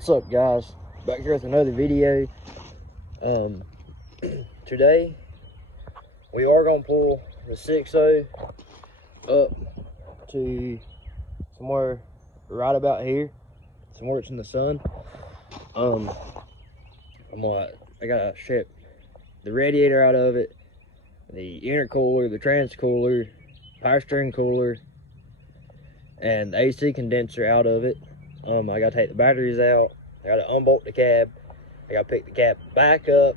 What's up, guys? Back here with another video. Today we are gonna pull the 6.0 up to somewhere right about here, somewhere it's in the sun. I gotta ship the radiator out of it, the intercooler, the transcooler, power steering cooler, and the AC condenser out of it. I gotta take the batteries out. I gotta unbolt the cab. I gotta pick the cab back up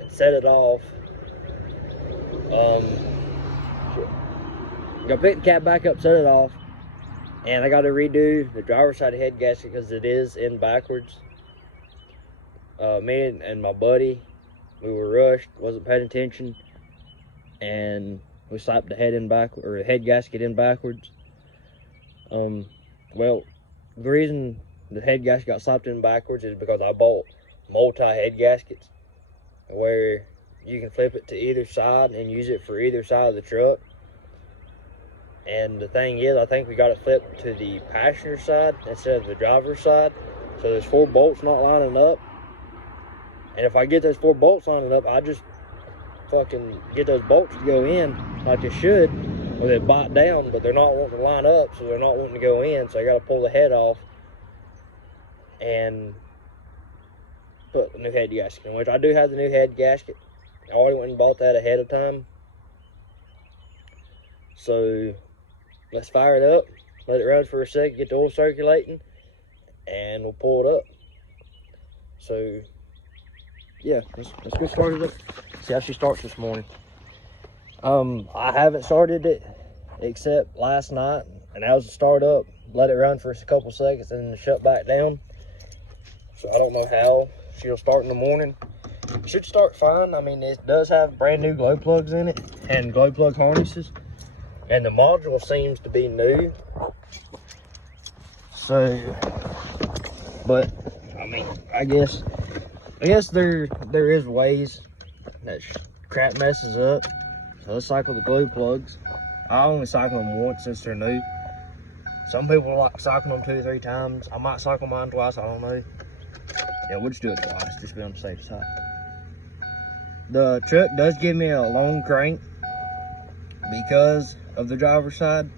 and set it off. Gotta pick the cab back up, set it off, and I gotta redo the driver's side head gasket because it is in backwards. Me and my buddy, we were rushed, wasn't paying attention, and we slapped the head gasket in backwards. Well, the reason the head gasket got slapped in backwards is because I bought multi-head gaskets where you can flip it to either side and use it for either side of the truck. And the thing is, I think we got it flipped to the passenger side instead of the driver's side. So there's 4 bolts not lining up. And if I get those 4 bolts lining up, I just fucking get those bolts to go in like they should. Or they bite down, but they're not wanting to line up, so they're not wanting to go in. So I got to pull the head off and put the new head gasket in, which I do have the new head gasket. I already went and bought that ahead of time. So let's fire it up, let it run for a second, get the oil circulating, and we'll pull it up. So yeah, let's get started up. See how she starts this morning. I haven't started it except last night, and that was the start up. Let it run for a couple seconds and then shut back down. So I don't know how she'll start in the morning. It should start fine. I mean, it does have brand new glow plugs in it and glow plug harnesses, and the module seems to be new. So, but I mean, I guess there is ways that crap messes up. So let's cycle the glue plugs. I only cycle them once since they're new. Some people like cycling them 2 or 3 times. I might cycle mine twice, I don't know. Yeah, we'll just do it twice, just be on the safe side. The truck does give me a long crank because of the driver's side,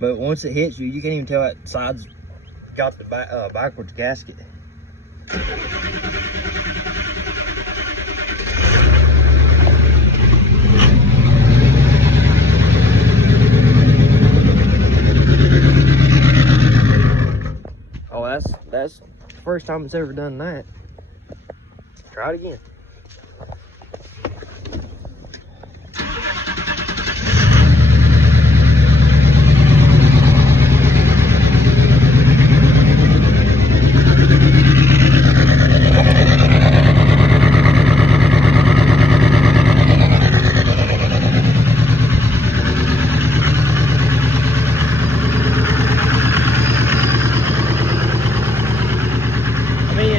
but once it hits you, you can't even tell that side's got the backwards gasket. That's the first time it's ever done that. Try it again.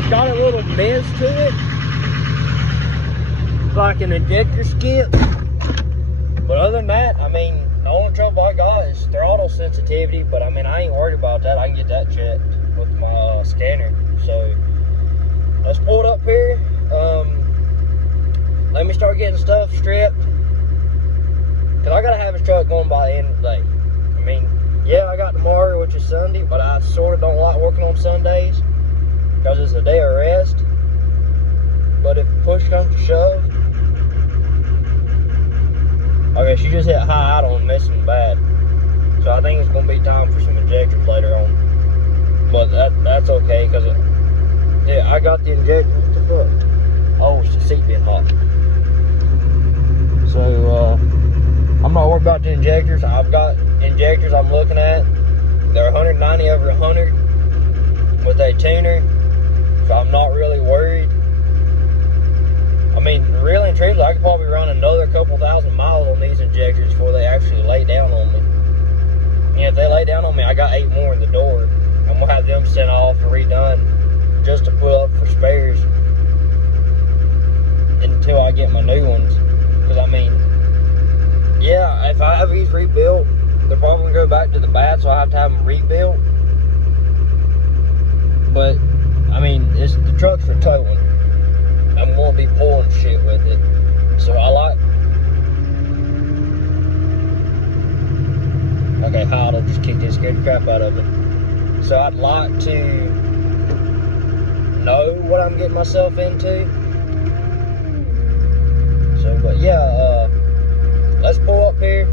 Got a little bend to it, like an ejector skip, but other than that, I mean, the only trouble I got is throttle sensitivity, but I mean, I ain't worried about that. I can get that checked with my scanner. So let's pull it up here. Let me start getting stuff stripped, because I gotta have a truck going by the end of the day. I mean, yeah, I got tomorrow, which is Sunday, but I sort of don't like working on Sundays because it's a day of rest. But if push comes to shove, okay, she just hit high idle and missing bad, so I think it's gonna be time for some injectors later on. But that's okay, because yeah, I got the injectors. What the fuck? Oh, it's the seat being hot. So I'm not worried about the injectors. I've got injectors I'm looking at. They're 190 over 100 with a tuner. So I'm not really worried. I mean, really and truly, I could probably run another couple thousand miles on these injectors before they actually lay down on me. And if they lay down on me, I got 8 more in the door. I'm gonna have them sent off and redone just to pull up for spares until I get my new ones. Because I mean, yeah, if I have these rebuilt, they're probably gonna go back to the bad, so I have to have them rebuilt. But I mean, the truck's for towing. I'm gonna be pulling shit with it. So I like. Okay, Howell just kicked his scared crap out of it. So I'd like to know what I'm getting myself into. So, but yeah, let's pull up here,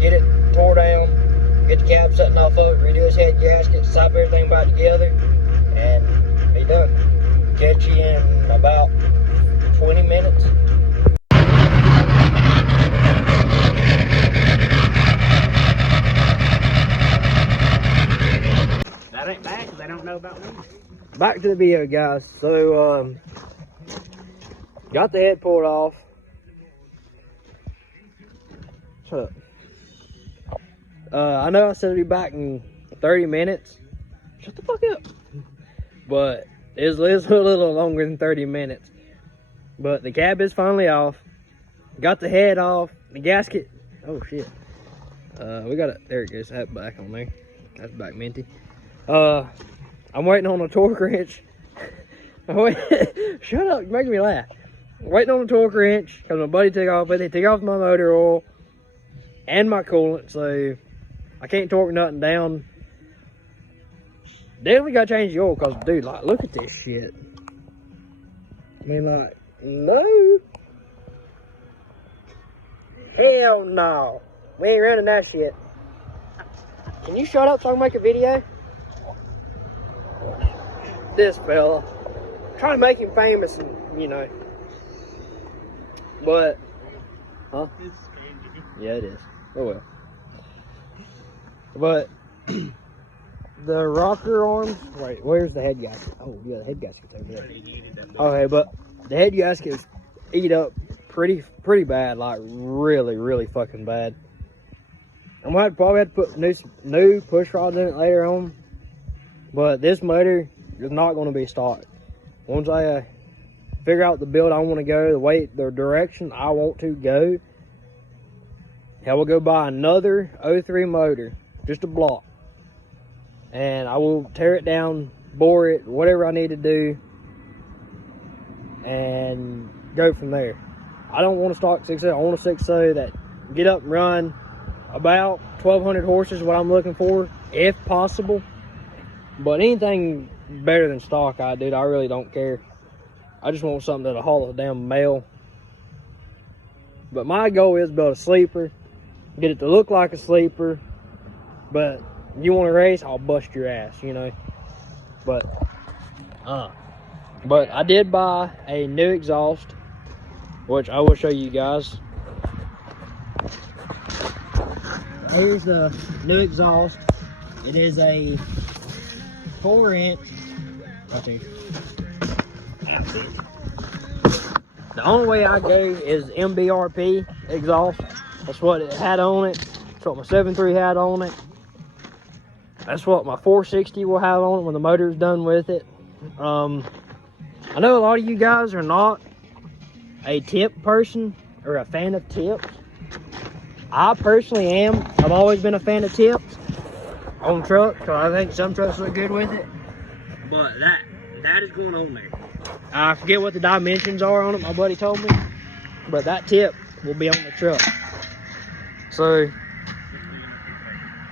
get it tore down, get the cab setting off of it, redo his head gasket, slap everything back together, and be done. Catch you in about 20 minutes. That ain't bad because I don't know about me. Back to the video, guys. So, got the head pulled off. Shut up. I know I said I'd be back in 30 minutes. Shut the fuck up. But it's a little longer than 30 minutes. But the cab is finally off. Got the head off. The gasket. Oh shit. We got it. There it goes. That back on there. That's back minty. I'm waiting on a torque wrench. Shut up. You're making me laugh. I'm waiting on a torque wrench because my buddy took off with it. He took off my motor oil and my coolant, so I can't torque nothing down. Definitely gotta change the oil because, dude, like, look at this shit. I mean, like, no. Hell no. We ain't running that shit. Can you shut up so I can make a video? This fella. I'm trying to make him famous and, you know. But, huh? Yeah, it is. Oh well. But the rocker arms. Wait, where's the head gasket? Oh yeah, the head gasket's over there. Okay, but the head gasket is eat up pretty bad, like really fucking bad. I'm gonna probably have to put new push rods in it later on. But this motor is not going to be stock. Once I figure out the build I want to go, the direction I want to go, I will go buy another 03 motor, just a block, and I will tear it down, bore it, whatever I need to do, and go from there. I don't want a stock 6.0. I want a 6.0 that get up and run. About 1,200 horses is what I'm looking for, if possible. But anything better than stock, I really don't care. I just want something that'll haul a damn mail. But my goal is to build a sleeper, get it to look like a sleeper. But you want to race, I'll bust your ass, you know. But I did buy a new exhaust, which I will show you guys. Here's the new exhaust. It is a 4-inch. Right there. The only way I go is MBRP exhaust. That's what it had on it. That's what my 7.3 had on it. That's what my 460 will have on it when the motor's done with it. I know a lot of you guys are not a tip person or a fan of tips. I personally am. I've always been a fan of tips on trucks, so I think some trucks look good with it. But that is going on there. I forget what the dimensions are on it, my buddy told me, but that tip will be on the truck. So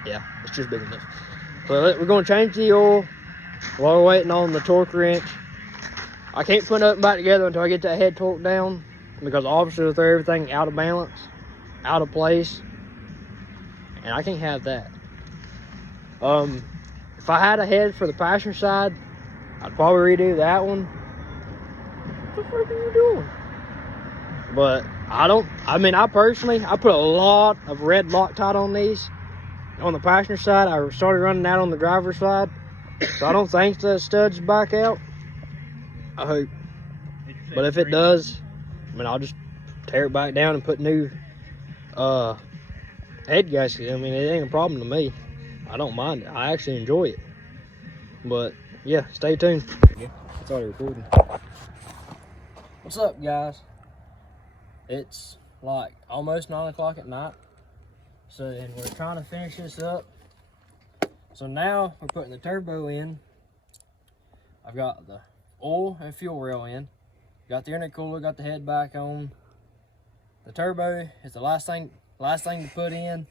yeah, it's just big enough. So we're going to change the oil while we're waiting on the torque wrench. I can't put nothing back together until I get that head torqued down, because obviously it'll throw everything out of balance, out of place, and I can't have that. If I had a head for the passenger side, I'd probably redo that one. What the fuck are you doing? But I personally put a lot of red Loctite on these. On the passenger side, I started running that on the driver's side, so I don't think the stud's back out. I hope. But if it does, I'll just tear it back down and put new head gasket. It ain't a problem to me. I don't mind it. I actually enjoy it. But yeah, stay tuned. It's already recording. What's up, guys? It's like almost 9 o'clock at night. And we're trying to finish this up. So now we're putting the turbo in. I've got the oil and fuel rail in. Got the intercooler, got the head back on. The turbo is the last thing to put in.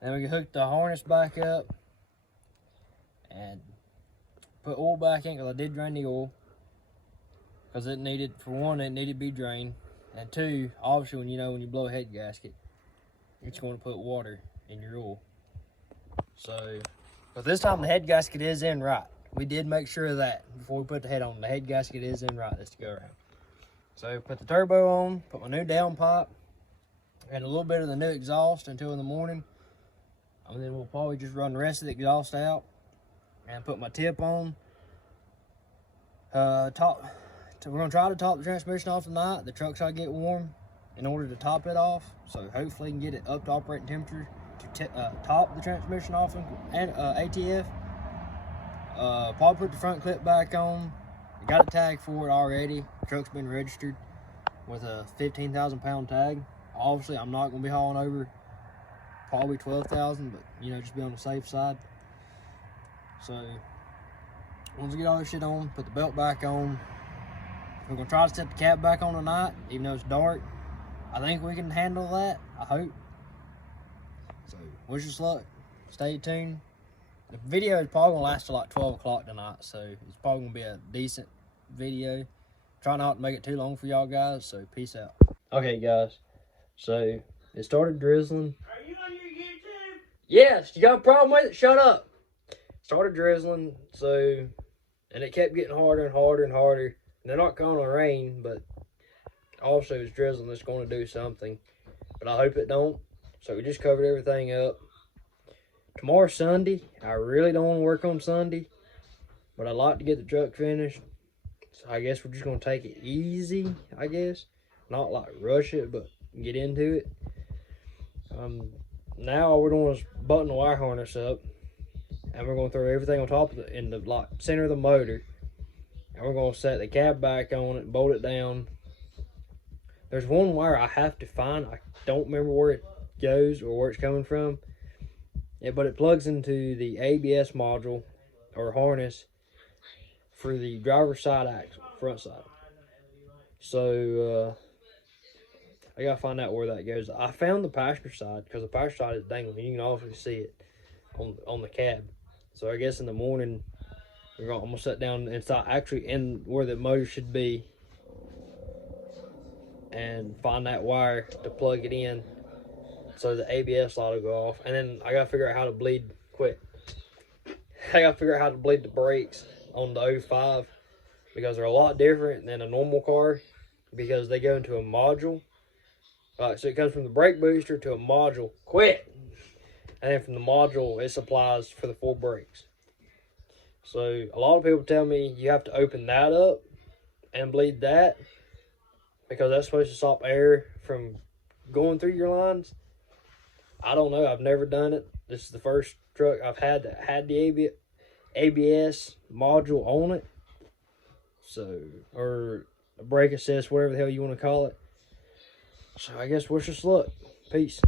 Then we can hook the harness back up and put oil back in, because I did drain the oil. Because it needed, for one, it needed to be drained. And two, obviously when you blow a head gasket, it's going to put water in your oil. So, but this time the head gasket is in right. We did make sure of that before we put the head on. The head gasket is in right this go around. So put the turbo on, put my new downpipe, and a little bit of the new exhaust until in the morning. And then we'll probably just run the rest of the exhaust out and put my tip on. We're gonna try to top the transmission off tonight. The truck's gotta get warm in order to top it off. So hopefully we can get it up to operating temperature to top the transmission off and ATF. Probably put the front clip back on. I got a tag for it already. The truck's been registered with a 15,000 pound tag. Obviously, I'm not gonna be hauling over probably 12,000, but just be on the safe side. So once we get all this shit on, put the belt back on. We're gonna try to set the cab back on tonight, even though it's dark. I think we can handle that, I hope. So wish us luck. Stay tuned. The video is probably gonna last till like 12 o'clock tonight, so it's probably gonna be a decent video. Try not to make it too long for y'all guys, so peace out. Okay guys, so it started drizzling. Are you on your YouTube? Yes, you got a problem with it? Shut up. Started drizzling, and it kept getting harder and harder and harder. And they're not calling it rain, but also it's drizzling. It's going to do something, but I hope it don't. So we just covered everything up. Tomorrow's Sunday. I really don't want to work on Sunday, but I'd like to get the truck finished. So I guess we're just going to take it easy, I guess. Not like rush it, but get into it. Now all we're doing is button the wire harness up, and we're going to throw everything on top of it in the center of the motor, and we're going to set the cab back on it, bolt it down. There's one wire I have to find. I don't remember where it goes or where it's coming from. Yeah, but it plugs into the ABS module or harness for the driver's side axle, front side. So I gotta find out where that goes. I found the passenger side, because the passenger side is dangling. You can obviously see it on the cab. So I guess in the morning I'm gonna sit down inside, actually in where the motor should be, and find that wire to plug it in so the ABS light will go off. And then I gotta figure out how to bleed the brakes on the 05, because they're a lot different than a normal car, because they go into a module. So it comes from the brake booster to a module. And then from the module, it supplies for the 4 brakes. So a lot of people tell me you have to open that up and bleed that, because that's supposed to stop air from going through your lines. I don't know. I've never done it. This is the first truck I've had that had the ABS module on it. So, or a brake assist, whatever the hell you want to call it. So I guess wish us luck. Peace.